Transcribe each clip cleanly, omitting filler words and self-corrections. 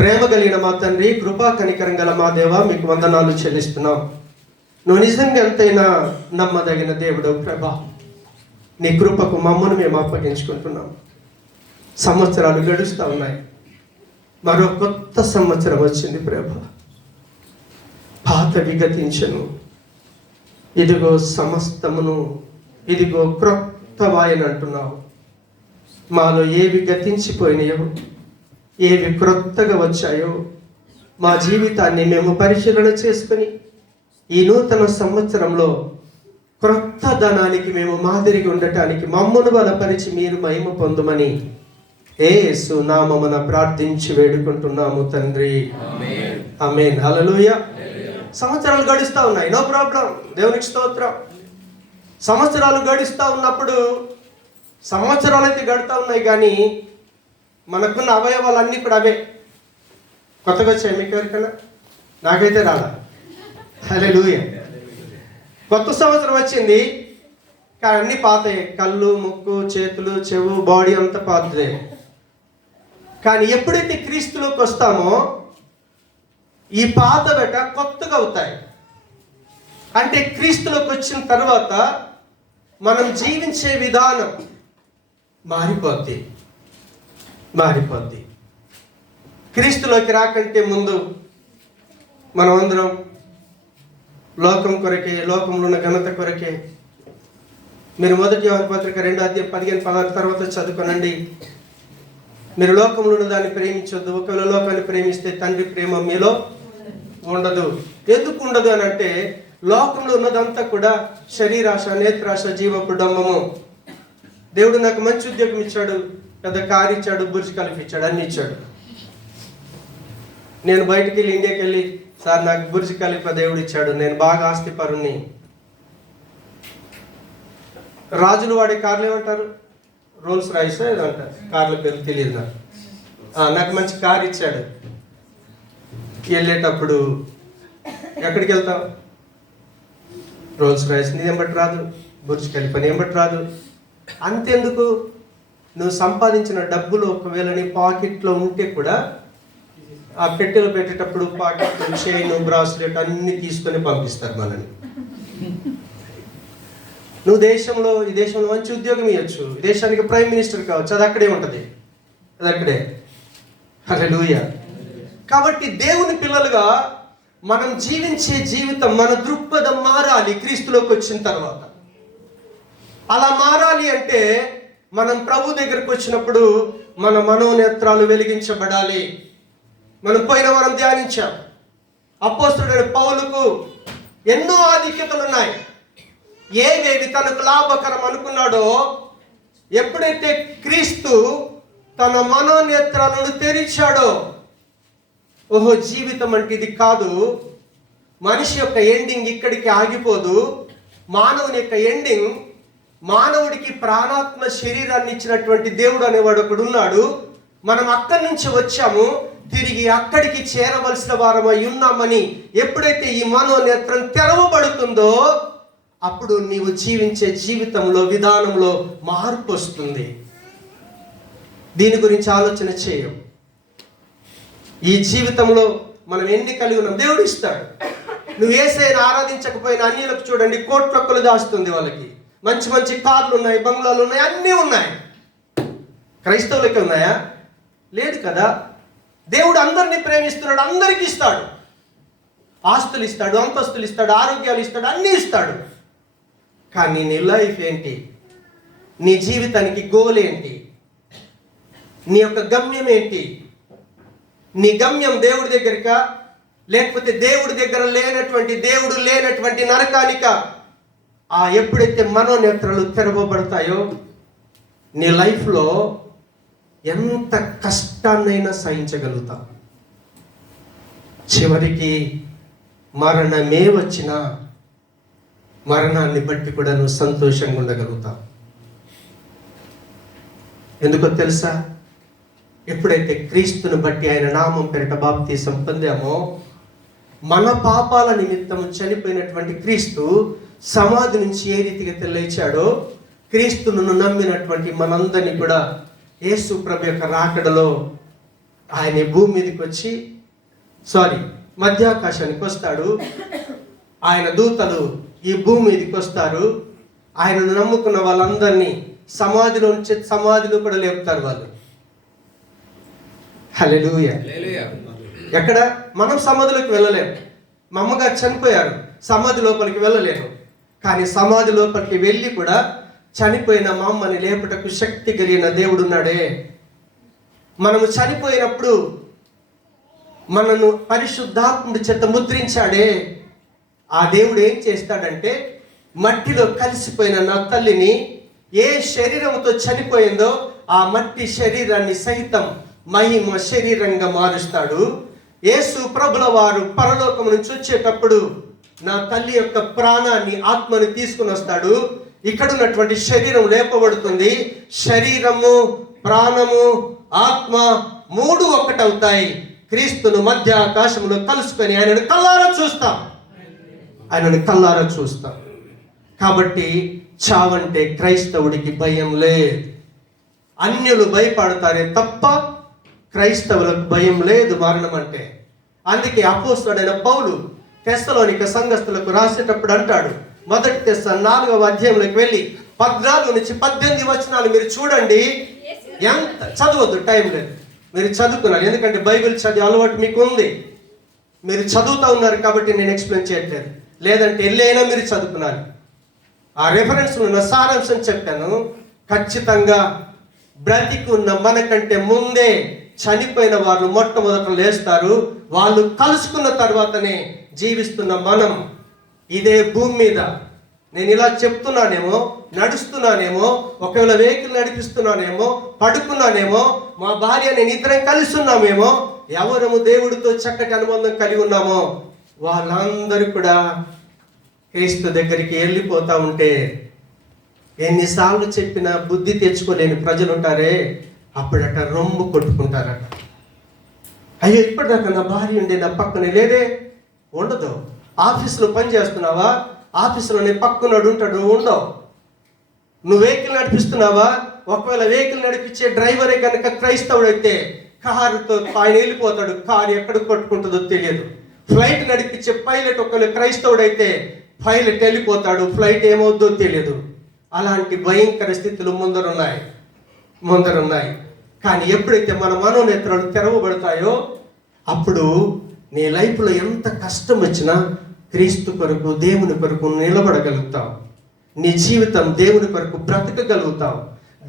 ప్రేమ కలిగిన మా తండ్రి, కృపా కనికరం గల మా దేవ, మీకు వందనాలు చెల్లిస్తున్నాం. నువ్వు నిజంగా ఎంతైనా నమ్మదగిన దేవుడు ప్రభా. నీ కృపకు మమ్మను మేము అప్పగించుకుంటున్నాం. సంవత్సరాలు గడుస్తూ ఉన్నాయి, మరో కొత్త సంవత్సరం వచ్చింది ప్రభా. పాత విగతించను, ఇదిగో సమస్తమును, ఇదిగో క్రొత్త వాయన అంటున్నావు. మాలో ఏవి గతించిపోయినాయో, ఏవి క్రొత్తగా వచ్చాయో మా జీవితాన్ని మేము పరిశీలన చేసుకుని ఈ నూతన సంవత్సరంలో క్రొత్త ధనానికి మేము మాదిరిగా ఉండటానికి మమ్మను బలపరిచి మీరు మహిమ పొందుమని యేసు నామమున ప్రార్థించి వేడుకుంటున్నాము తండ్రి. ఆమేన్. హల్లెలూయా. సంవత్సరాలు గడుస్తూ ఉన్నాయి, నో ప్రాబ్లం, దేవునికి స్తోత్రం. సంవత్సరాలు గడుస్తూ ఉన్నప్పుడు సంవత్సరాలు అయితే గడుతూ ఉన్నాయి, కానీ మనకున్న అవయవాలన్నీ కూడా అవే. కొత్తగా వచ్చాయి మీకు ఎవరికైనా? నాకైతే రాలా. హల్లెలూయా. కొత్త సంవత్సరం వచ్చింది, కానీ అన్నీ పాతయే. కళ్ళు, ముక్కు, చేతులు, చెవు, బాడీ అంతా పాతదే. కానీ ఎప్పుడైతే క్రీస్తులోకి వస్తామో ఈ పాత బెట కొత్తగా అవుతాయి. అంటే క్రీస్తులోకి వచ్చిన తర్వాత మనం జీవించే విధానం మారిపోద్ది. క్రీస్తులోకి రాకంటే ముందు మనం అందరం లోకం కొరకే, లోకంలో ఉన్న ఘనత కొరకే. మీరు 1 యోహాను పత్రిక 2:15-16 తర్వాత చదువుకోనండి. మీరు లోకంలో ఉన్న దాన్ని ప్రేమించొద్దు. ఒకవేళ లోకాన్ని ప్రేమిస్తే తండ్రి ప్రేమ మీలో ఉండదు. ఎందుకు ఉండదు అని అంటే, లోకంలో ఉన్నదంతా కూడా శరీరాశ, నేత్రాశ, జీవపు డంబము. దేవుడు నాకు మంచి ఉద్యోగం ఇచ్చాడు, పెద్ద కారు ఇచ్చాడు, బుర్జ్ ఖలీఫా ఇచ్చాడు, అన్ని ఇచ్చాడు. నేను బయటికి వెళ్ళి ఇండియాకి వెళ్ళి, సార్ నాకు బుర్జ్ ఖలీఫా దేవుడు ఇచ్చాడు, నేను బాగా ఆస్తిపరుణ్ణి. రాజులు వాడే కార్లు ఏమంటారు? రోల్స్ రాయిస్ అంటారు. కార్ల పేరు తెలియదు నాకు. నాకు మంచి కారు ఇచ్చాడు. వెళ్ళేటప్పుడు ఎక్కడికి వెళ్తావు? రోల్స్ రాయిస్ నీ ఎంబట్టి రాదు, బుర్జ్ ఖలీఫా నీ ఎంబట్టి రాదు. అంతెందుకు, నువ్వు సంపాదించిన డబ్బులు ఒకవేళ నీ పాకెట్లో ఉంటే కూడా ఆ పెట్టెలో పెట్టేటప్పుడు పాకెట్, చైన్, బ్రాస్లెట్ అన్ని తీసుకొని పంపిస్తారు మనని. నువ్వు ఈ దేశంలో మంచి ఉద్యోగం ఇవ్వచ్చు, ఈ దేశానికి ప్రైమ్ మినిస్టర్ కావచ్చు, అది అక్కడే ఉంటుంది, అది అక్కడే. హల్లెలూయా. కాబట్టి దేవుని పిల్లలుగా మనం జీవించే జీవితం, మన దృక్పథం మారాలి క్రీస్తులోకి వచ్చిన తర్వాత. అలా మారాలి అంటే మనం ప్రభు దగ్గరకు వచ్చినప్పుడు మన మనోనేత్రాలు వెలిగించబడాలి. మనం పోయిన వారం ధ్యానించాం, అపోస్తలుడైన పౌలుకు ఎన్నో ఆధిక్యతలు ఉన్నాయి. ఏవేవి తనకు లాభకరం అనుకున్నాడో, ఎప్పుడైతే క్రీస్తు తన మనోనేత్రాలను తెరిచాడో, ఓహో జీవితం అంటే ఇది కాదు, మనిషి యొక్క ఎండింగ్ ఇక్కడికి ఆగిపోదు, మానవుని యొక్క ఎండింగ్, మానవుడికి ప్రాణాత్మ శరీరాన్ని ఇచ్చినటువంటి దేవుడు అనేవాడు ఒకడు ఉన్నాడు. మనం అక్కడి నుంచి వచ్చాము, తిరిగి అక్కడికి చేరవలసిన వారమై ఉన్నామని ఎప్పుడైతే ఈ మనోనేత్రం తెరవబడుతుందో, అప్పుడు నీవు జీవించే జీవితంలో, విధానంలో మార్పు వస్తుంది. దీని గురించి ఆలోచన చేయం. ఈ జీవితంలో మనం ఎన్ని కలిగి ఉన్నాం దేవుడు ఇస్తాడు. నువ్వు యేసయ్యను ఆరాధించకపోయినా అన్యులకు చూడండి, కోట్లొక్కలు దాస్తుంది వాళ్ళకి. మంచి మంచి కార్లు ఉన్నాయి, బంగ్లాలు ఉన్నాయి, అన్నీ ఉన్నాయి. క్రైస్తవులకి ఉన్నాయా? లేదు కదా. దేవుడు అందరినీ ప్రేమిస్తున్నాడు, అందరికీ ఇస్తాడు. ఆస్తులు ఇస్తాడు, అంతస్తులు ఇస్తాడు, ఆరోగ్యాలు ఇస్తాడు, అన్నీ ఇస్తాడు. కానీ నీ లైఫ్ ఏంటి? నీ జీవితానికి గోల్ ఏంటి? నీ యొక్క గమ్యం ఏంటి? నీ గమ్యం దేవుడి దగ్గరికా, లేకపోతే దేవుడి దగ్గర దేవుడు లేనటువంటి నరకానికా? ఎప్పుడైతే మనోనేత్రాలు తెరవబడతాయో నీ లైఫ్లో ఎంత కష్టాన్నైనా సహించగలుగుతావు. చివరికి మరణమే వచ్చినా మరణాన్ని బట్టి కూడా నువ్వు సంతోషంగా ఉండగలుగుతావు. ఎందుకో తెలుసా? ఎప్పుడైతే క్రీస్తుని బట్టి ఆయన నామం పేరిట బాప్తీసం పొందామో, మన పాపాల నిమిత్తం చనిపోయినటువంటి క్రీస్తు సమాధి నుంచి ఏ రీతిగా లేచాడో, క్రీస్తును నమ్మినటువంటి మనందరినీ కూడా యేసు ప్రభు యొక్క రాకడలో ఆయన ఈ భూమి మీదకి వచ్చి మధ్యాకాశానికి వస్తాడు. ఆయన దూతలు ఈ భూమి మీదకి వస్తారు. ఆయనను నమ్ముకున్న వాళ్ళందరినీ సమాధిలో కూడా లేపుతారు వాళ్ళు. హల్లెలూయా. ఎక్కడ మనం సమాధిలోకి వెళ్ళలేము. మా అమ్మగారు చనిపోయారు, సమాధి లోపలికి వెళ్ళలేను. కానీ సమాధి లోపలికి వెళ్ళి కూడా చనిపోయిన మా అమ్మని లేపుటకు శక్తి కలిగిన దేవుడు ఉన్నాడే. మనము చనిపోయినప్పుడు మనను పరిశుద్ధాత్ముడి చేత ముద్రించాడే. ఆ దేవుడు ఏం చేస్తాడంటే, మట్టిలో కలిసిపోయిన నా తల్లిని ఏ శరీరంతో చనిపోయిందో ఆ మట్టి శరీరాన్ని సహితం మహిమ శరీరంగా మారుస్తాడు. యేసు ప్రభుల వారు పరలోకం నుంచి వచ్చేటప్పుడు నా తల్లి యొక్క ప్రాణాన్ని, ఆత్మని తీసుకుని వస్తాడు. ఇక్కడ ఉన్నటువంటి శరీరం లేపబడుతుంది. శరీరము, ప్రాణము, ఆత్మ మూడు ఒక్కటవుతాయి. క్రీస్తును మధ్య ఆకాశంలో కలుసుకొని ఆయనను కల్లారా చూస్తాం. కాబట్టి చావంటే క్రైస్తవుడికి భయం లేదు. అన్యులు భయపడతారే తప్ప క్రైస్తవులకు భయం లేదు మరణం అంటే. అందుకే అపోస్తలుడైన పౌలు తెస్సలోనిక సంఘస్థులకు రాసేటప్పుడు అంటాడు, 1 తెస్సలోనిక 4వ అధ్యాయంలోకి వెళ్ళి 14 నుంచి 18 వచనాలు మీరు చూడండి. ఎంత చదవద్దు, టైం లేదు, మీరు చదువుకున్నారు. ఎందుకంటే బైబిల్ చదివే అలవాటు మీకు ఉంది. మీరు చదువుతూ ఉన్నారు కాబట్టి నేను ఎక్స్ప్లెయిన్ చేయట్లేదు. లేదంటే వెళ్ళైనా మీరు చదువుకున్నారు. ఆ రెఫరెన్స్ ఉన్న సారాంశం చెప్పాను. ఖచ్చితంగా బ్రతికి ఉన్న మనకంటే ముందే చనిపోయిన వారు మొట్టమొదట లేస్తారు. వాళ్ళు కలుసుకున్న తర్వాతనే జీవిస్తున్న మనం ఇదే భూమి మీద. నేను ఇలా చెప్తున్నానేమో, నడుస్తున్నానేమో, ఒకవేళ వెహికల్ నడిపిస్తున్నానేమో, పడుకున్నానేమో, మా భార్య నేను ఇద్దరం కలిసి ఉన్నామేమో, ఎవరము దేవుడితో చక్కటి అనుబంధం కలిగి ఉన్నామో వాళ్ళందరూ కూడా క్రీస్తు దగ్గరికి వెళ్ళిపోతా ఉంటే ఎన్నిసార్లు చెప్పినా బుద్ధి తెచ్చుకోలేని ప్రజలు ఉంటారే, అప్పుడట రొమ్ము కొట్టుకుంటారట. అయ్యో, ఇప్పటిదాకా నా భార్య ఉండే నా పక్కనే లేదే. ఉండదు. ఆఫీసులో పని చేస్తున్నావా, ఆఫీసులోనే పక్కనోడు ఉంటాడు, ఉండవు. నువ్వు వెహికల్ నడిపిస్తున్నావా, ఒకవేళ వెహికల్ నడిపించే డ్రైవరే కనుక క్రైస్తవుడైతే కారుతో ఆయన వెళ్ళిపోతాడు. కారు ఎక్కడ కొట్టుకుంటుందో తెలియదు. ఫ్లైట్ నడిపించే పైలట్ ఒకవేళ క్రైస్తవుడైతే పైలట్ వెళ్ళిపోతాడు, ఫ్లైట్ ఏమవుద్దో తెలియదు. అలాంటి భయంకర స్థితులు ముందరున్నాయి. కానీ ఎప్పుడైతే మన మనోనేత్రాలు తెరవబడతాయో అప్పుడు నీ లైఫ్లో ఎంత కష్టం వచ్చినా క్రీస్తు కొరకు, దేవుని కొరకు నిలబడగలుగుతావు. నీ జీవితం దేవుని కొరకు బ్రతకగలుగుతావు.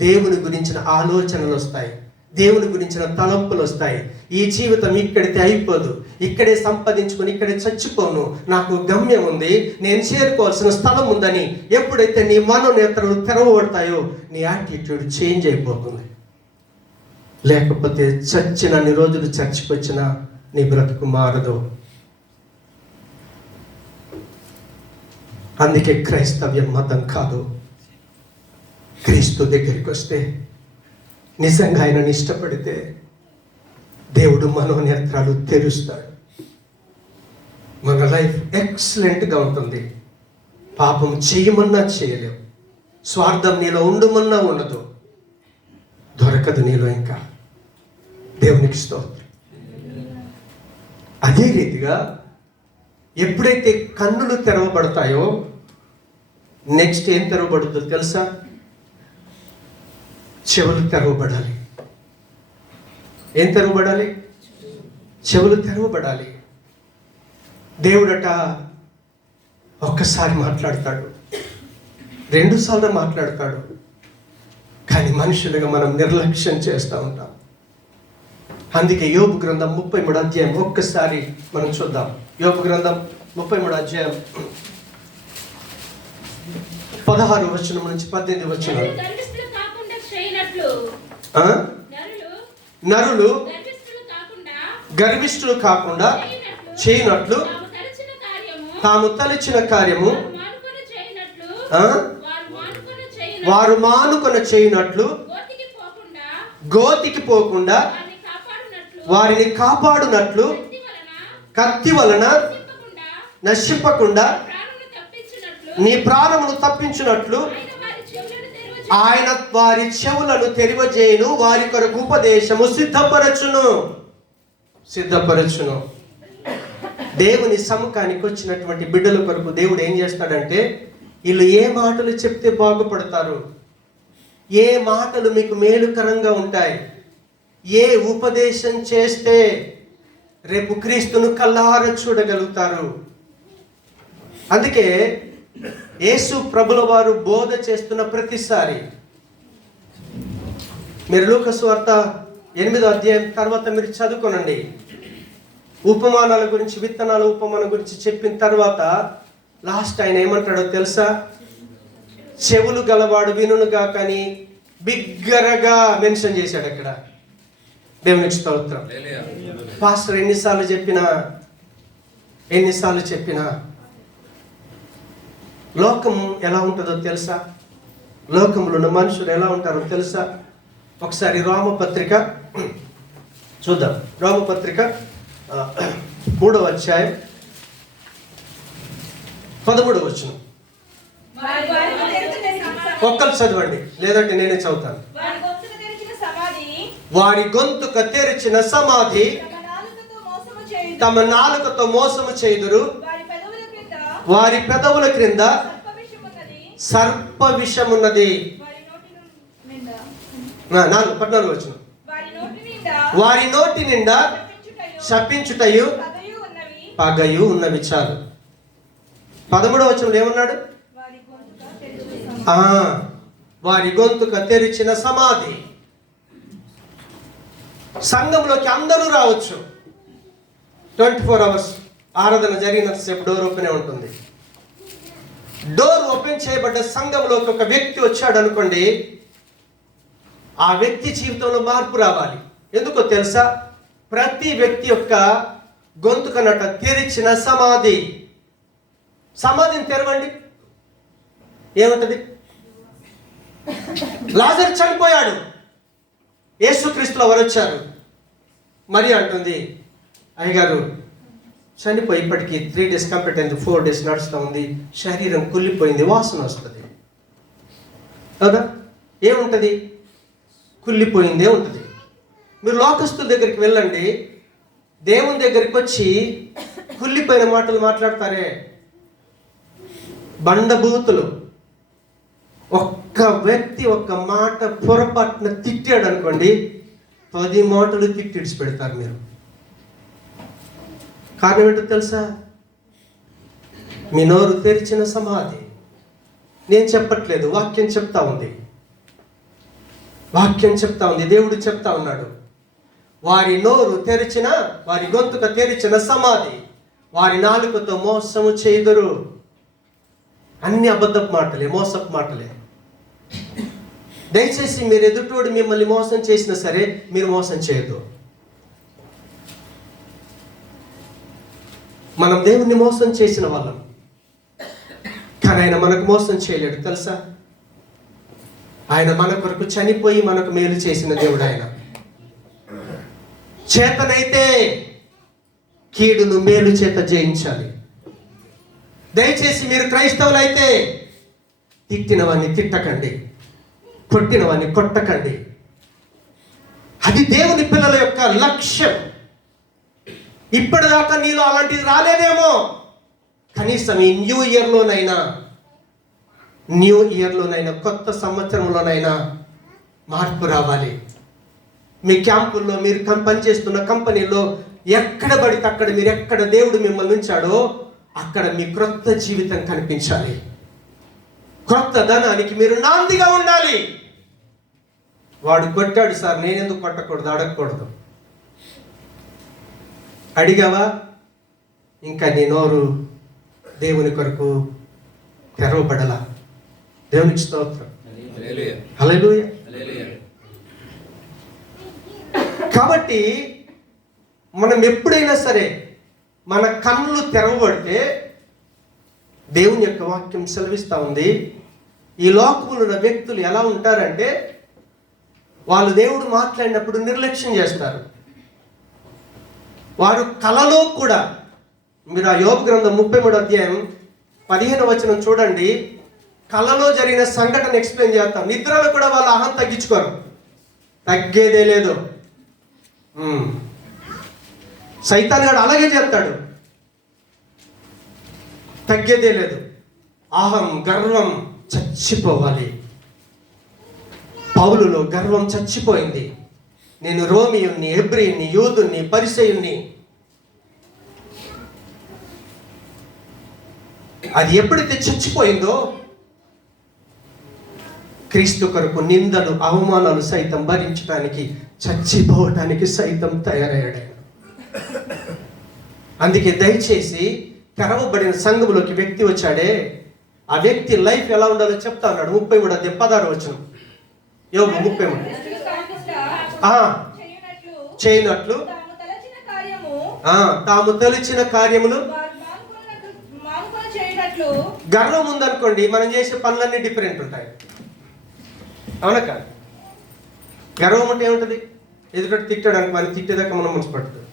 దేవుని గురించిన ఆలోచనలు వస్తాయి, దేవుని గురించిన తలంపులు వస్తాయి. ఈ జీవితం ఇక్కడితే అయిపోదు, ఇక్కడే సంపాదించుకొని ఇక్కడే చచ్చిపోను, నాకు గమ్యం ఉంది, నేను చేరుకోవాల్సిన స్థలం ఉందని ఎప్పుడైతే నీ మనోనేత్రాలు తెరవబడతాయో నీ యాటిట్యూడ్ చేంజ్ అయిపోతుంది. లేకపోతే చచ్చినన్ని రోజులు చర్చికి వచ్చినా నీ బ్రతుకు మారదు. అందుకే క్రైస్తవ్యం మతం కాదు. క్రీస్తు దగ్గరికి వస్తే, నిజంగా ఆయనను ఇష్టపడితే దేవుడు మనోనేత్రాలు తెరుస్తాడు. మన లైఫ్ ఎక్సలెంట్గా ఉంటుంది. పాపం చేయమన్నా చేయలేవు, స్వార్థం నీలో ఉండమన్నా ఉండదు, దొరకదు నీలో. ఇంకా దేవునికి స్తోత్రం. అదే రీతిగా ఎప్పుడైతే కన్నులు తెరవబడతాయో నెక్స్ట్ ఏం తెరవబడుతుందో తెలుసా? చెవులు తెరవబడాలి. ఏం తెరవబడాలి? చెవులు తెరవబడాలి. దేవుడట ఒక్కసారి మాట్లాడతాడు, 2 సార్లు మాట్లాడతాడు. కానీ మనుషులుగా మనం నిర్లక్ష్యం చేస్తూ ఉంటాం. అందుకే యోబు గ్రంథం 33వ అధ్యాయం ఒక్కసారి మనం చూద్దాం. యోబు గ్రంథం 33వ అధ్యాయం 16వ వచనం నుంచి 18వ వచనం. నరులు గర్విష్ఠులు కాకుండా చేయనట్లు, తాము తలచిన కార్యము వారు మానుకొన చేయనట్లు, గోతికి పోకుండా వారిని కాపాడునట్లు, కత్తి వలన నశింపకుండా నీ ప్రాణమును తప్పించునట్లు ఆయన వారి చెవులను తెరవజేయును, వారి కొరకు ఉపదేశము సిద్ధపరచును. సిద్ధపరచును. దేవుని సముఖానికి వచ్చినటువంటి బిడ్డల కొరకు దేవుడు ఏం చేస్తాడంటే, వీళ్ళు ఏ మాటలు చెప్తే బాగుపడతారు, ఏ మాటలు మీకు మేలుకరంగా ఉంటాయి, ఏ ఉపదేశం చేస్తే రేపు క్రీస్తును కల్లార చూడగలుగుతారు. అందుకే యేసు ప్రభుల వారు బోధ చేస్తున్న ప్రతిసారి, మీరు లూకా సువార్త 8వ అధ్యాయం తర్వాత మీరు చదువుకోనండి. ఉపమానాల గురించి, విత్తనాల ఉపమానం గురించి చెప్పిన తర్వాత లాస్ట్ ఆయన ఏమంటాడో తెలుసా? చెవులు గలవాడు వినుగా కానీ బిగ్గరగా మెన్షన్ చేశాడు అక్కడ. దేవునికి స్తోత్రం. పాస్టర్ ఎన్నిసార్లు చెప్పినా లోకం ఎలా ఉంటుందో తెలుసా? లోకంలో ఉన్న మనుషులు ఎలా ఉంటారో తెలుసా? ఒకసారి రోమపత్రిక చూద్దాం. రోమపత్రిక 3వ అధ్యాయం 13వ వచనం. ఒక్కరు చదవండి, లేదంటే నేనే చదువుతాను. వారి గొంతుక తెరిచిన సమాధి తమ నాలుకతో మోసము చేయుదురు, వారి పెదవుల క్రింద సర్ప విషమున్నది. 14వ వచనం. వారి నోటి నిండా శపించుటయు పగయు ఉన్నవి. చాలు. 13వ వచనంలో ఏమన్నాడు? వారి గొంతుక తెరిచిన సమాధి. సంఘంలోకి అందరూ రావచ్చు. 24 hours ఆరాధన జరిగినంతసేపు డోర్ ఓపెన్ ఉంటుంది. డోర్ ఓపెన్ చేయబడ్డ సంఘంలోకి ఒక వ్యక్తి వచ్చాడు అనుకోండి, ఆ వ్యక్తి జీవితంలో మార్పు రావాలి. ఎందుకో తెలుసా? ప్రతి వ్యక్తి యొక్క గొంతుకనట తెరిచిన సమాధి. సమాధిని తెరవండి, ఏముంటది? లాజరు చనిపోయాడు, యేసుక్రీస్తుల వారు వచ్చారు. మరి అంటుంది, అయ్యగారు చనిపోయి ఇప్పటికీ 3 days కంప్లీట్ అయింది, 4 days నడుస్తూ ఉంది, శరీరం కుళ్ళిపోయింది, వాసన వస్తుంది కదా. ఏముంటుంది? కుళ్ళిపోయిందే ఉంటుంది. మీరు లోకస్తుల దగ్గరికి వెళ్ళండి, దేవుని దగ్గరికి వచ్చి కుళ్ళిపోయిన మాటలు మాట్లాడతారే, బండబూతులు. ఒక్క వ్యక్తి ఒక్క మాట పొరపాటున తిట్టాడు అనుకోండి, 10 మాటలు తిట్టిడిచి పెడతారు మీరు. కారణం ఏంటో తెలుసా? మీ నోరు తెరిచిన సమాధి. నేను చెప్పట్లేదు, వాక్యం చెప్తా ఉంది. దేవుడు చెప్తా ఉన్నాడు. వారి నోరు తెరిచిన, వారి గొంతుక తెరిచిన సమాధి, వారి నాలుకతో మోసము చేయుదురు. అన్ని అబద్ధపు మాటలే, మోసపు మాటలే. దయచేసి మీరు ఎదుటోడు మిమ్మల్ని మోసం చేసినా సరే మీరు మోసం చేయొద్దు. మనం దేవుణ్ణి మోసం చేసిన వాళ్ళం, కానీ ఆయన మనకు మోసం చేయలేడు తెలుసా? ఆయన మన కొరకు చనిపోయి మనకు మేలు చేసిన దేవుడు ఆయన. చేతనైతే కీడును మేలు చేత జయించాలి. దయచేసి మీరు క్రైస్తవులైతే తిట్టిన వాడిని తిట్టకండి, కొట్టిన వాడిని కొట్టకండి. అది దేవుని పిల్లల యొక్క లక్ష్యం. ఇప్పటిదాకా నీలో అలాంటిది రాలేదేమో, కనీసం ఈ న్యూ ఇయర్లోనైనా కొత్త సంవత్సరంలోనైనా మార్పు రావాలి. మీ క్యాంపుల్లో, మీరు పనిచేస్తున్న కంపెనీలో ఎక్కడ పడితే అక్కడ, మీరు ఎక్కడ దేవుడు మిమ్మల్ని ఉంచాడో అక్కడ మీ క్రొత్త జీవితం కనిపించాలి. క్రొత్త ధనానికి మీరు నాందిగా ఉండాలి. వాడు కొట్టాడు సార్, నేనెందుకు కొట్టకూడదు? అడగకూడదు. అడిగావా? ఇంకా నీ నోరు దేవుని కొరకు తెరవబడలా. దేవునికి స్తోత్రం. హల్లెలూయా. కాబట్టి మనం ఎప్పుడైనా సరే మన కన్నులు తెరవబడితే, దేవుని యొక్క వాక్యం సెలవిస్తూ ఉంది, ఈ లోకంలో ఉన్న వ్యక్తులు ఎలా ఉంటారంటే, వాళ్ళు దేవుడు మాట్లాడినప్పుడు నిర్లక్ష్యం చేస్తారు. వారు కలలో కూడా, మీరు ఆ యోబు గ్రంథం 33వ అధ్యాయం 15వ వచనం చూడండి. కలలో జరిగిన సంఘటన ఎక్స్ప్లెయిన్ చేస్తాం. నిద్రలో కూడా వాళ్ళు అహం తగ్గించుకోరు, తగ్గేదే లేదు. సైతాన్ గాడు అలాగే చేస్తాడు, తగ్గేదే లేదు. అహం, గర్వం చచ్చిపోవాలి. పౌలులో గర్వం చచ్చిపోయింది. నేను రోమియుణ్ణి, హెబ్రీయుణ్ణి, యూదుణ్ణి, పరిసయుణ్ణి. అది ఎప్పుడైతే చచ్చిపోయిందో క్రీస్తు కొరకు నిందలు, అవమానాలు సైతం భరించడానికి, చచ్చిపోవటానికి సైతం తయారయ్యాడు. అందుకే దయచేసి తెరవబడిన సంఘములోకి వ్యక్తి వచ్చాడే, ఆ వ్యక్తి లైఫ్ ఎలా ఉండాలో చెప్తా ఉన్నాడు. 33:16 యోబు 33. చేయనట్లు తాము తలచిన కార్యములు. గర్వం ఉందనుకోండి, మనం చేసే పనులన్నీ డిఫరెంట్ ఉంటాయి. అవునా కాదు? గర్వం అంటే ఏముంటుంది? ఎదుటి తిట్టడానికి, మనం తిట్టేదాకా మనం మనసు పడుతుంది.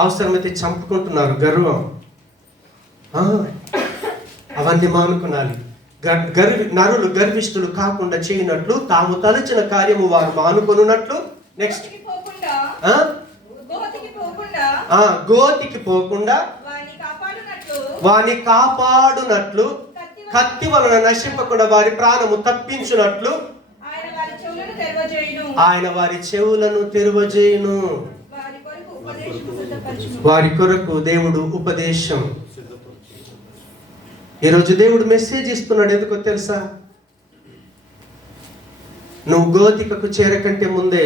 అవసరమైతే చంపుకుంటున్నారు, గర్వం. అవన్నీ మానుకునాలి. నరులు గర్విష్ఠులు కాకుండా చేయనట్లు తాము తలచిన కార్యము వారు మానుకొనున్నట్లు. నెక్స్ట్, గోతికి పోకుండా వాని కాపాడునట్లు, కత్తి వలన నశింపకుండా వారి ప్రాణము తప్పించునట్లు ఆయన వారి చెవులను తెరవజేయును. వారి కొరకు దేవుడు ఉపదేశం. ఈరోజు దేవుడు మెసేజ్ ఇస్తున్నాడు. ఎందుకో తెలుసా? నువ్వు గోతికకు చేరకంటే ముందే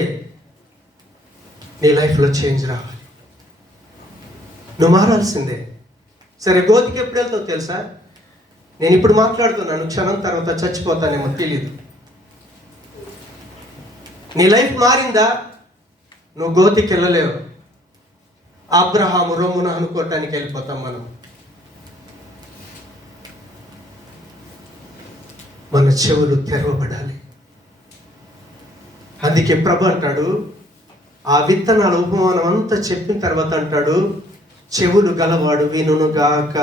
నీ లైఫ్లో చేంజ్ రావాలి. నువ్వు మారాల్సిందే. సరే, గోతికి ఎప్పుడు వెళ్తావు తెలుసా? నేను ఇప్పుడు మాట్లాడుతున్నాను, క్షణం తర్వాత చచ్చిపోతానేమో తెలియదు. నీ లైఫ్ మారిందా? నువ్వు గోతికి వెళ్ళలేవు. అబ్రహాము రొమ్మును అనుకోవటానికి వెళ్ళిపోతాం మనం. మన చెవులు తెరవబడాలి. అందుకే ప్రభు అంటాడు, ఆ విత్తనాల ఉపమానం అంతా చెప్పిన తర్వాత అంటాడు, చెవులు గలవాడు వినుగాక.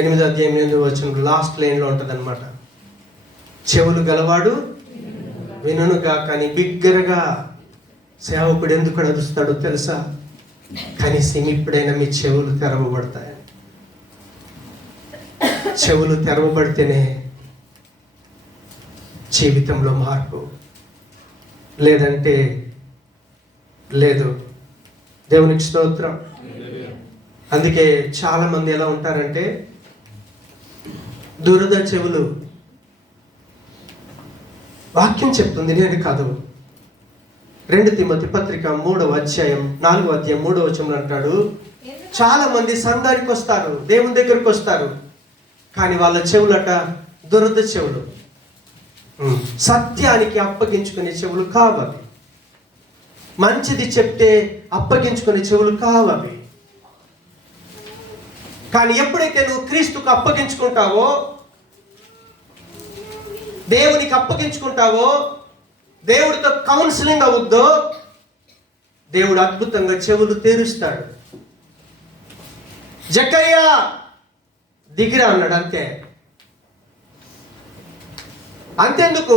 8వ అధ్యాయం లాస్ట్ లైన్లో ఉంటుంది అనమాట. చెవులు గలవాడు వినుగాక అని బిగ్గరగా సేవకుడు ఎందుకు అడుస్తాడో తెలుసా? కనీసం ఇప్పుడైనా మీ చెవులు తెరవబడతాయి. చెవులు తెరవబడితేనే జీవితంలో మార్పు, లేదంటే లేదు. దేవునికి స్తోత్రం. అందుకే చాలా మంది ఎలా ఉంటారంటే, దురద చెవులు. వాక్యం చెప్తుంది, నేను కాదు. 2 తిమోతి పత్రిక 3వ అధ్యాయం 4వ అధ్యాయం 3వ వచనంలో అంటాడు, చాలా మంది సంఘానికి వస్తారు, దేవుని దగ్గరకు వస్తారు, కానీ వాళ్ళ చెవులట దురద చెవులు. సత్యానికి అప్పగించుకునే చెవులు కావవి. మంచిది చెప్తే అప్పగించుకునే చెవులు కావవి. కానీ ఎప్పుడైతే నువ్వు క్రీస్తుకు అప్పగించుకుంటావో, దేవునికి అప్పగించుకుంటావో, దేవుడితో కౌన్సిలింగ్ అవుద్దో, దేవుడు అద్భుతంగా చెవులు తెరుస్తాడు. జక్కయ్య దిగిరా అన్నాడు. అంతేందుకు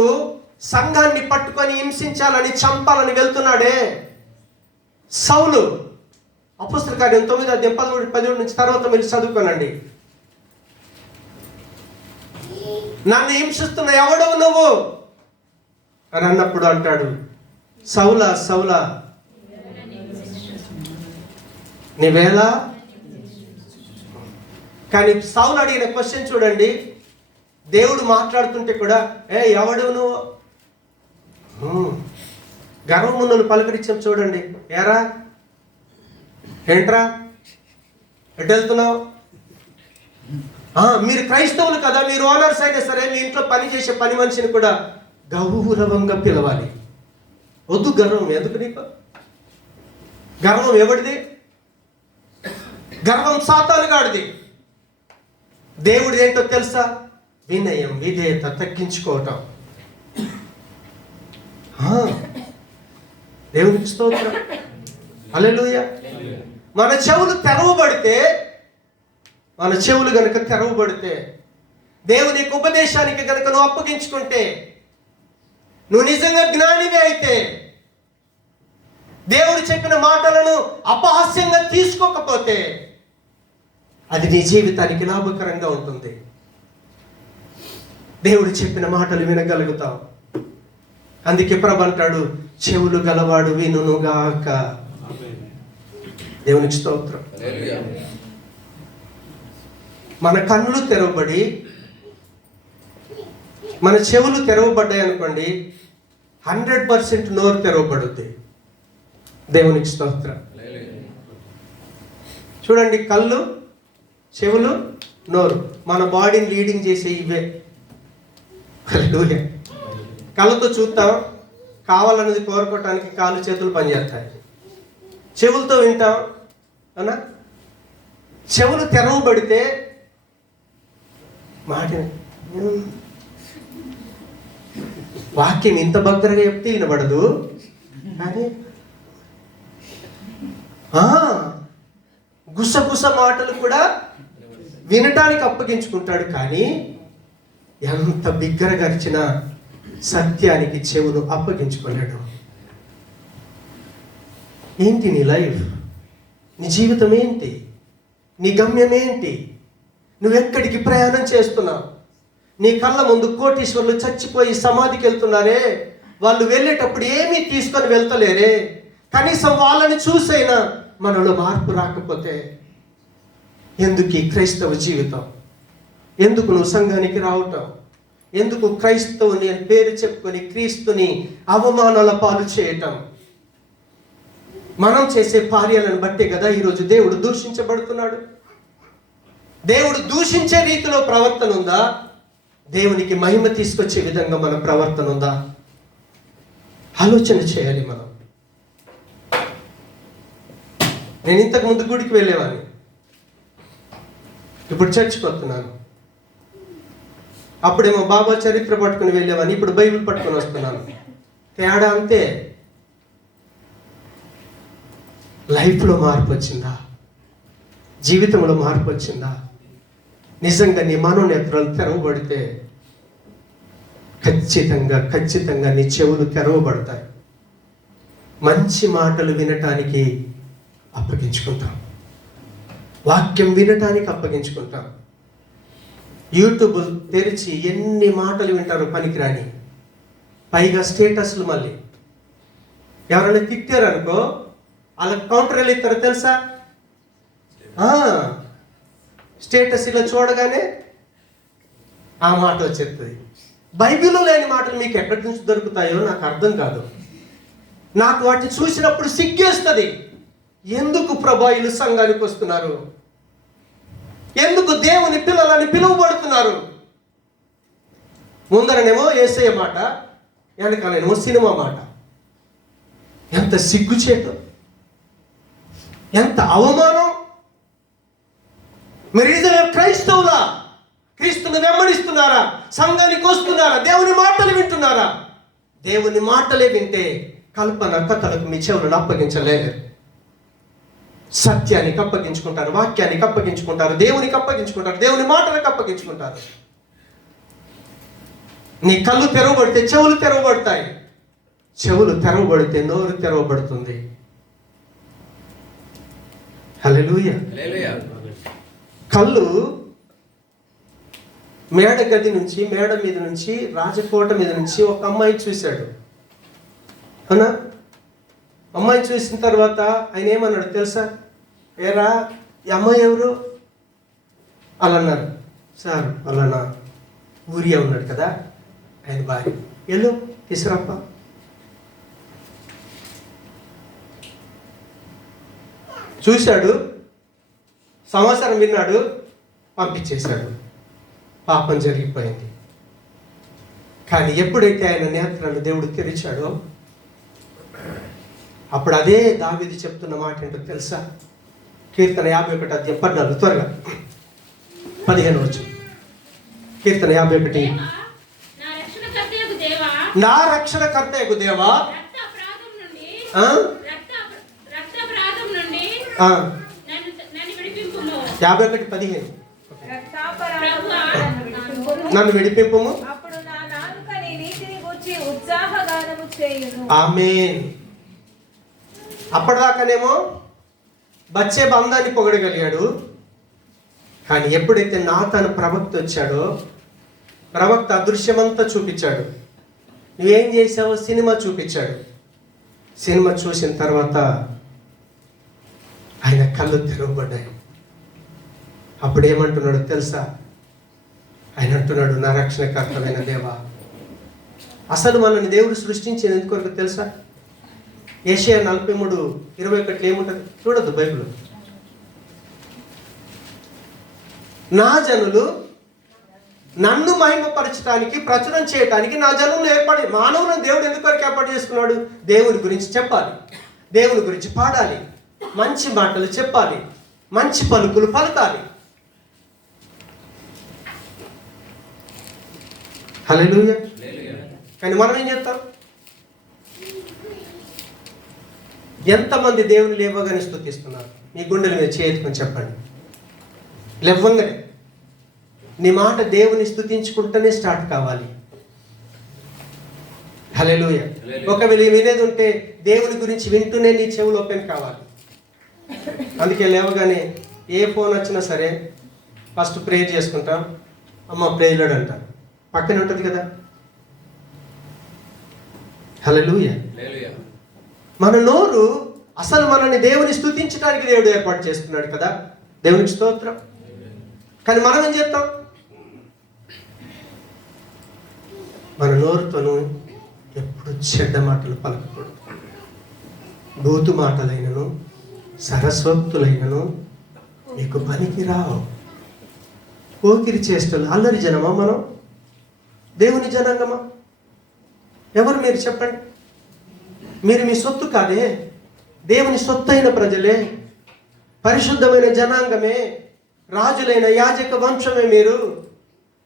సంఘాన్ని పట్టుకొని హింసించాలని, చంపాలని వెళ్తున్నాడే సౌలు. అపొస్తలుల కార్యం 9వ అధ్యాయం 13 నుంచి తర్వాత మీరు చదువుకోనండి. నన్ను హింసిస్తున్న ఎవడవు నువ్వు అని అన్నప్పుడు అంటాడు, సౌలా సౌలా నీవేలా. కానీ సౌలు అడిగిన క్వశ్చన్ చూడండి, దేవుడు మాట్లాడుతుంటే కూడా, ఎవడు నువ్వు? గర్వమున్నను పలకరించాం చూడండి. ఏరా, ఏంట్రా, ఎటు వెళ్తున్నావు? మీరు క్రైస్తవులు కదా, మీరు ఓనర్స్ అయినా సరే, మీ ఇంట్లో పని చేసే పని మనిషిని కూడా గౌరవంగా పిలవాలి. వద్దు గర్వం. ఎందుకు నీకు గర్వం? ఎవడిది గర్వం? సాతానుగాడిది. దేవుడిది ఏంటో తెలుసా? వినయం, విధేయత, తగ్గించుకోవటం. దేవునికి స్తోత్రం. హల్లెలూయా. మన చెవులు తెరవబడితే, మన చెవులు గనుక తెరవబడితే, దేవుని యొక్క ఉపదేశానికి గనుక నువ్వు అప్పగించుకుంటే, నువ్వు నిజంగా జ్ఞానివే అయితే, దేవుడు చెప్పిన మాటలను అపహాస్యంగా తీసుకోకపోతే అది నీ జీవితానికి లాభకరంగా ఉంటుంది. దేవుడు చెప్పిన మాటలు వినగలుగుతావు. అందుకే ప్రభు అంటాడు, చెవులు గలవాడు వినుగాక. దేవునికి స్తోత్రం. మన కన్నులు తెరవబడి మన చెవులు తెరవబడ్డాయి అనుకోండి, 100% నోరు తెరవబడుద్ది. దేవునికి స్తోత్రం. చూడండి, కళ్ళు, చెవులు, నోరు మన బాడీని లీడింగ్ చేసే ఇవే. హల్లెలూయా. కళ్ళతో చూస్తాం, కావాలన్నది కోరుకోవటానికి కాళ్ళు చేతులు పనిచేస్తాయి. చెవులతో వింటాం అన్నా. చెవులు తెరవబడితే మాట వాక్యం ఇంత దగ్గరగా చెప్తే వినబడదు, కానీ గుసగుస మాటలు కూడా వినటానికి అప్పగించుకుంటాడు. కానీ ఎంత బిగ్గరగరిచినా సత్యానికి చెవులు అప్పగించుకోలేడు. ఏంటి నీ లైఫ్? నీ జీవితం ఏంటి? నీ గమ్యం ఏంటి? నువ్వెక్కడికి ప్రయాణం చేస్తున్నావు? నీ కళ్ళ ముందు కోటీశ్వరులు చచ్చిపోయి సమాధికి వెళ్తున్నారే, వాళ్ళు వెళ్ళేటప్పుడు ఏమీ తీసుకొని వెళ్తలేరే. కనీసం వాళ్ళని చూసైనా మనలో మార్పు రాకపోతే ఎందుకు ఈ క్రైస్తవ జీవితం? ఎందుకు నువ్వు సంఘానికి రావటం? ఎందుకు క్రైస్తవుని అని పేరు చెప్పుకొని క్రీస్తుని అవమానాల పాలు చేయటం? మనం చేసే కార్యాలను బట్టే కదా ఈరోజు దేవుడు దూషించబడుతున్నాడు. దేవుడు దూషించే రీతిలో ప్రవర్తన ఉందా? దేవునికి మహిమ తీసుకొచ్చే విధంగా మన ప్రవర్తన ఉందా? ఆలోచన చేయాలి మనం. నేను ఇంతకు ముందు గుడికి వెళ్ళేవాడిని, ఇప్పుడు చర్చికి వస్తున్నాను. అప్పుడేమో బాబా చరిత్ర పట్టుకుని వెళ్ళేవాడిని, ఇప్పుడు బైబిల్ పట్టుకొని వస్తున్నాను. తేడా అంతే. లైఫ్లో మార్పు వచ్చిందా? జీవితంలో మార్పు వచ్చిందా? నిజంగా నీ మనోనేత్రాలు తెరవబడితే ఖచ్చితంగా నీ చెవులు తెరవబడతాయి. మంచి మాటలు వినటానికి అప్పగించుకుంటాం, వాక్యం వినటానికి అప్పగించుకుంటాం. యూట్యూబ్ తెరిచి ఎన్ని మాటలు వింటారు పనికిరాని, పైగా స్టేటస్లు. మళ్ళీ ఎవరైనా తిట్టారనుకో, వాళ్ళకి కౌంటర్ ఎలా ఇస్తారో తెలుసా? స్టేటస్ ఇలా చూడగానే ఆ మాట వచ్చేస్తుంది. బైబిల్లో లేని మాటలు మీకు ఎక్కడి నుంచి దొరుకుతాయో నాకు అర్థం కాదు. నాకు వాటిని చూసినప్పుడు సిగ్గేస్తుంది. ఎందుకు ప్రభాయిలు సంఘానికి వస్తున్నారు? ఎందుకు దేవుని పిల్లలని పిలువబడుతున్నారు? ముందరనేమో యేసయ్య మాట, వెనకాలనేమో సినిమా మాట. ఎంత సిగ్గుచేటు, ఎంత అవమానం! మరి క్రైస్తవులా? క్రీస్తుని వెంబడిస్తున్నారా? సంఘానికి వస్తున్నారా? దేవుని మాటలు వింటున్నారా? దేవుని మాటలే వింటే కల్పన కథలకు మీ చెవులను అప్పగించలేరు. సత్యానికి అప్పగించుకుంటారు, వాక్యానికి అప్పగించుకుంటారు, దేవునికి అప్పగించుకుంటారు, దేవుని మాటలకు అప్పగించుకుంటారు. నీ కళ్ళు తెరవబడితే చెవులు తెరవబడతాయి, చెవులు తెరవబడితే నోరు తెరవబడుతుంది. హల్లెలూయా. కళ్ళు మేడ గది నుంచి, మేడ మీద నుంచి, రాజకోట మీద నుంచి ఒక అమ్మాయి చూశాడు. అవునా? అమ్మాయి చూసిన తర్వాత ఆయన ఏమన్నాడు తెలుసా? ఏరా, ఈ అమ్మాయి ఎవరు? అలా అన్నారు. సార్ అలానా, ఊరియా ఉన్నాడు కదా ఆయన భార్య. ఎల్లు తీసుకురప్ప. చూశాడు, సమాచారం విన్నాడు, పంపించేశాడు. పాపం జరిగిపోయింది. కానీ ఎప్పుడైతే ఆయన నేత్రాలు దేవుడు తెరిచాడో, అప్పుడు అదే దావీదు చెప్తున్న మాట ఏంటో తెలుసా? కీర్తన 51:14, త్వరగా 15 వచ్చు. కీర్తన 51. నా రక్షణకర్తయగు దేవా, 51:15 నన్ను విడిపింపుము. ఆమేన్. అప్పటిదాకానేమో బచ్చే బంధాన్ని పొగడగలిగాడు. కానీ ఎప్పుడైతే నాతాను ప్రవక్త వచ్చాడో, ప్రవక్త అదృశ్యమంతా చూపించాడు. నువ్వేం చేసావో సినిమా చూపించాడు. సినిమా చూసిన తర్వాత ఆయన కళ్ళు తెరవబడ్డాయి. అప్పుడు ఏమంటున్నాడు తెలుసా? ఆయన అంటున్నాడు, నా రక్షణకర్తమైన దేవా. అసలు మనల్ని దేవుడు సృష్టించిన ఎందుకొరకు తెలుసా? యెషయా 43:21 ఏముంటుంది చూడొద్దు బైబిల్. నా జనులు నన్ను మహిమపరచడానికి, ప్రచురం చేయడానికి నా జనులు మానవులను దేవుడు ఎందుకొరకు ఏర్పాటు చేసుకున్నాడు? దేవుని గురించి చెప్పాలి, దేవుని గురించి పాడాలి, మంచి మాటలు చెప్పాలి, మంచి పలుకులు పలకాలి. హల్లెలూయా. కానీ మనం ఏం చేస్తాం? ఎంతమంది దేవుని లేవగానే స్తుతిస్తున్నారు? మీ గుండెల మీద చేతుకొని చెప్పండి. లేవగానే నీ మాట దేవుని స్తుతించుకుంటూనే స్టార్ట్ కావాలి. హల్లెలూయా. ఒకవేళ వినేది ఉంటే దేవుని గురించి వింటూనే నీ చెవులు ఓపెన్ కావాలి. అందుకే లేవగానే ఏ ఫోన్ వచ్చినా సరే ఫస్ట్ ప్రేయర్ చేసుకుంటాం. అమ్మ ప్రేయర్లోడ్ అంటాం, పక్కనే ఉంటుంది కదా. హల్లెలూయా. మన నోరు అసలు మనల్ని దేవుని స్తుతించడానికి దేవుడు ఏర్పాటు చేసుకున్నాడు కదా. దేవునికి స్తోత్రం. కానీ మనం ఏం చేస్తాం? మన నోరుతోనూ ఎప్పుడు చెడ్డ మాటలు పలకకూడదు. బూతు మాటలైనను సరస్వక్తులైనను మీకు పనికి రావు. పోకిరి చేష్టలు. అల్లరి జనమా మనం? దేవుని జనాంగమా? ఎవరు మీరు చెప్పండి? మీరు మీ సొత్తు కాదే, దేవుని సొత్తు అయిన ప్రజలే, పరిశుద్ధమైన జనాంగమే, రాజులైన యాజక వంశమే మీరు.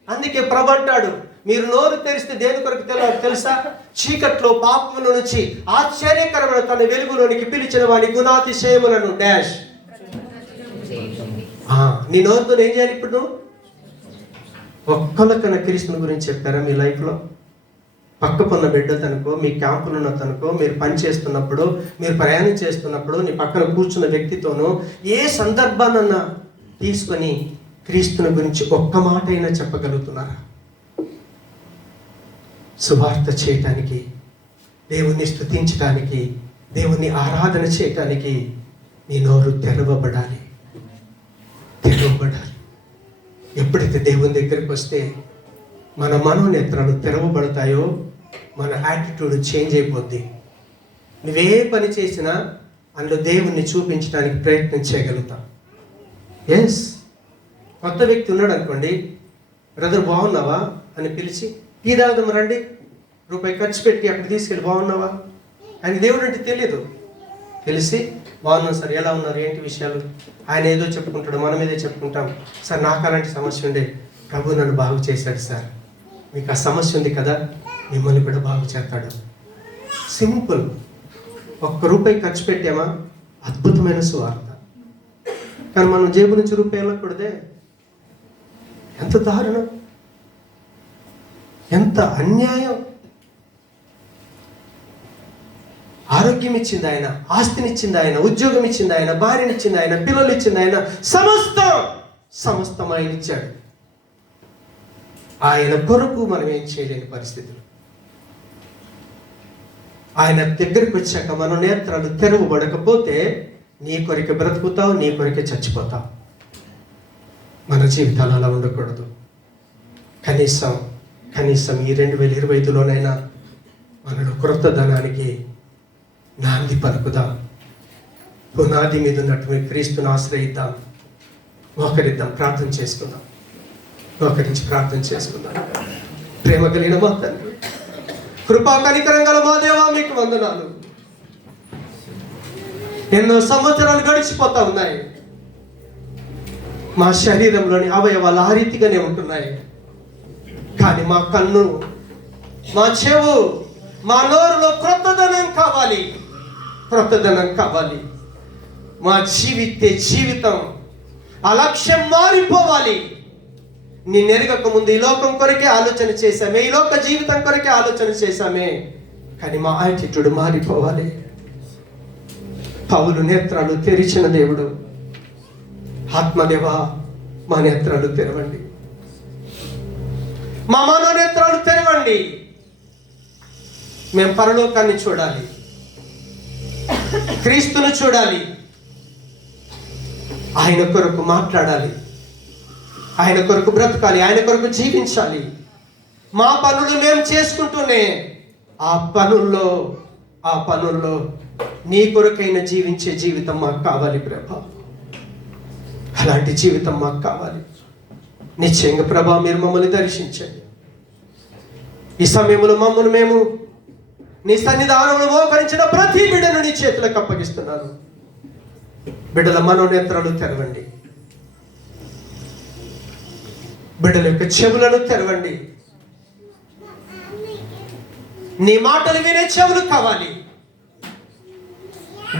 అందుకే ప్రభట్టాడు, మీరు నోరు తెరిస్తే దేని కొరకు తెలుసా? చీకట్లో పాపముల నుంచి ఆశ్చర్యకరమైన తన వెలుగులోనికి పిలిచిన వారి గుణాతిశయములను డాష్. నీ నోరుతో ఏం చేయాలి? ఇప్పుడు నువ్వు ఒక్కళ్ళకన్నా క్రీస్తుని గురించి చెప్పారా మీ లైఫ్లో? పక్కకున్న బిడ్డ తనుకో, మీ క్యాంపులో ఉన్న తనుకో, మీరు పని చేస్తున్నప్పుడు, మీరు ప్రయాణం చేస్తున్నప్పుడు, నీ పక్కన కూర్చున్న వ్యక్తితోనూ ఏ సందర్భాన్నన్నా తీసుకొని క్రీస్తుని గురించి ఒక్క మాట అయినా చెప్పగలుగుతున్నారా? సువార్త చేయటానికి, దేవుణ్ణి స్తుతించడానికి, దేవుణ్ణి ఆరాధన చేయటానికి నీ నోరు తెరవబడాలి. ఎప్పుడైతే దేవుని దగ్గరికి వస్తే మన మనోనేత్రాలు తెరవబడతాయో మన యాటిట్యూడ్ చేంజ్ అయిపోద్ది. నువ్వే పని చేసినా అందులో దేవుణ్ణి చూపించడానికి ప్రయత్నం చేయగలుగుతాం. ఎస్, కొత్త వ్యక్తి ఉన్నాడు అనుకోండి, బ్రదర్ బాగున్నావా అని పిలిచి టీ తాగుదాం రండి, రూపాయి ఖర్చు పెట్టి అక్కడ తీసుకెళ్ళి బాగున్నావా అని. దేవుడు అంటే తెలియదు, తెలిసి బాగున్నాం సార్, ఎలా ఉన్నారు, ఏంటి విషయాలు, ఆయన ఏదో చెప్పుకుంటాడు, మనం ఏదో చెప్పుకుంటాం. సార్ నాకు అలాంటి సమస్య ఉండే, ప్రభు నన్ను బాగు చేశాడు సార్, మీకు ఆ సమస్య ఉంది కదా, మిమ్మల్ని కూడా బాగు చేస్తాడు. సింపుల్. ₹1 ఖర్చు పెట్టామా, అద్భుతమైన సువార్త. కానీ మనం జేబు నుంచి రూపాయి వెళ్ళకూడదే. ఎంత దారుణం, ఎంత అన్యాయం. ఆరోగ్యం ఇచ్చింది ఆయన, ఆస్తినిచ్చింది ఆయన, ఉద్యోగం ఇచ్చింది ఆయన, భార్యనిచ్చింది ఆయన, పిల్లలు ఇచ్చింది ఆయన, సమస్తం ఆయన ఇచ్చాడు. ఆయన కొరకు మనం ఏం చేయలేని పరిస్థితులు. ఆయన దగ్గరికి వచ్చాక మన నేత్రాలు తెరవబడకపోతే నీ కొరికే బ్రతుకుతావు, నీ కొరికే చచ్చిపోతావు. మన జీవితాలు అలా ఉండకూడదు. కనీసం ఈ 2025లోనైనా మనలో క్రొత్తదనానికి నాంది పలుకుదాం. పునాది మీద ఉన్నటువంటి క్రీస్తుని ఆశ్రయిద్దాం. మోకరిద్దాం, ప్రార్థన చేసుకుందాం. మోకరించి ప్రార్థన చేసుకుందాం. ప్రేమ కలిగిన మా తండ్రి, కృపా కనికరం గల మా దేవా, మీకు వందనాలు. ఎన్నో సంవత్సరాలు గడిచిపోతా ఉన్నాయి. మా శరీరంలోని అవయవాలు ఆ రీతిగానే ఉంటున్నాయి. కానీ మా కన్ను, మా చెవు, మా నోరులో క్రొత్తదనం కావాలి. మా జీవితం ఆ లక్ష్యం మారిపోవాలి. నిన్ను ఎరగక ముందు ఈ లోకం కొరకే ఆలోచన చేశామే, ఈ లోక జీవితం కొరకే ఆలోచన చేశామే. కానీ మా యాటిట్యూడ్ మారిపోవాలి. పౌలు నేత్రాలు తెరిచిన దేవుడు. ఆత్మదేవ, మా నేత్రాలు తెరవండి, మా మనోనేత్రాలు తెరవండి. మేము పరలోకాన్ని చూడాలి, క్రీస్తును చూడాలి, ఆయన కొరకు మాట్లాడాలి, ఆయన కొరకు బ్రతకాలి, ఆయన కొరకు జీవించాలి. మా పనులు మేము చేసుకుంటూనే ఆ పనుల్లో నీ కొరకైన జీవించే జీవితం మాకు కావాలి ప్రభా. అలాంటి జీవితం మాకు కావాలి. నిశ్చయంగా ప్రభా, మీరు మమ్మల్ని దర్శించండి. ఈ సమయంలో మమ్మల్ని మేము నీ సన్నిధానంలో మోకరించిన ప్రతి బిడ్డను నీ చేతులకు అప్పగిస్తున్నాను. బిడ్డల మనోనేత్రాలు తెరవండి, బిడ్డల యొక్క చెవులను తెరవండి. నీ మాటలు వినే చెవులు కావాలి.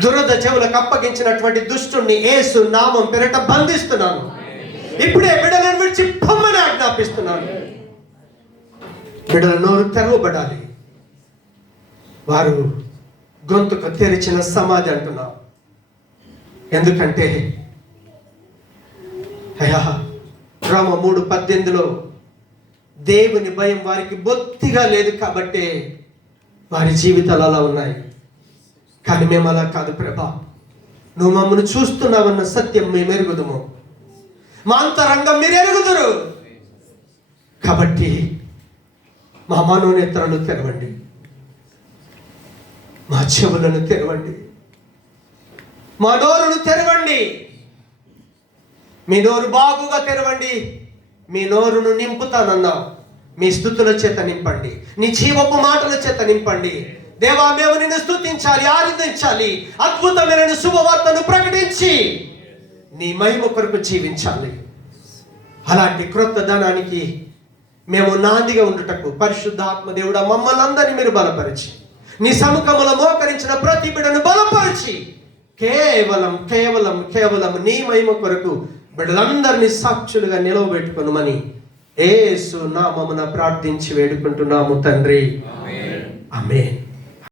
దురద చెవులకు అప్పగించినటువంటి దుష్టుణ్ణి యేసు నామం పేరిట బంధిస్తున్నాను. ఇప్పుడే బిడ్డలను విడిచి పొమ్మని ఆజ్ఞాపిస్తున్నాను. బిడ్డల నోరు తెరవబడాలి. వారు గొంతుకు తెరిచిన సమాధి అంటున్నావు. ఎందుకంటే అయ్యా, రోమ 3:18లో దేవుని భయం వారికి బొత్తిగా లేదు కాబట్టి వారి జీవితాలు అలా ఉన్నాయి. కానీ మేము అలా కాదు ప్రభా. నువ్వు మమ్మల్ని చూస్తున్నావన్న సత్యం మేము ఎరుగుదము, మా అంతరంగం మీరు ఎరుగుదురు. కాబట్టి మా మనోనేత్రాలు తెరవండి, మా చెవులను తెరవండి, మా నోరును తెరవండి. మీ నోరు బాగుగా తెరవండి. మీ నోరును నింపుతానన్నావు. మీ స్తుతుల చేత నింపండి, నీ జీవపు మాటల చేత నింపండి. దేవా, మేము నిన్ను స్తుతించాలి, ఆరాధించాలి, అద్భుతమైన శుభవార్తను ప్రకటించి నీ మహిమ కొరకు జీవించాలి. అలాంటి క్రొత్త ధనానికి మేము నాందిగా ఉండుటకు పరిశుద్ధాత్మ దేవుడా మమ్మల్ని అందరినీ మీరు బలపరిచి, నీ సముఖములో మోకరించిన ప్రతి బిడ్డను బలపరిచి, కేవలం కేవలం కేవలం నీ మహిమ కొరకు బిడ్డలందరినీ సాక్షులుగా నిలవబెట్టుకొనుమని యేసు నామమున ప్రార్థించి వేడుకుంటున్నాము తండ్రి. ఆమేన్.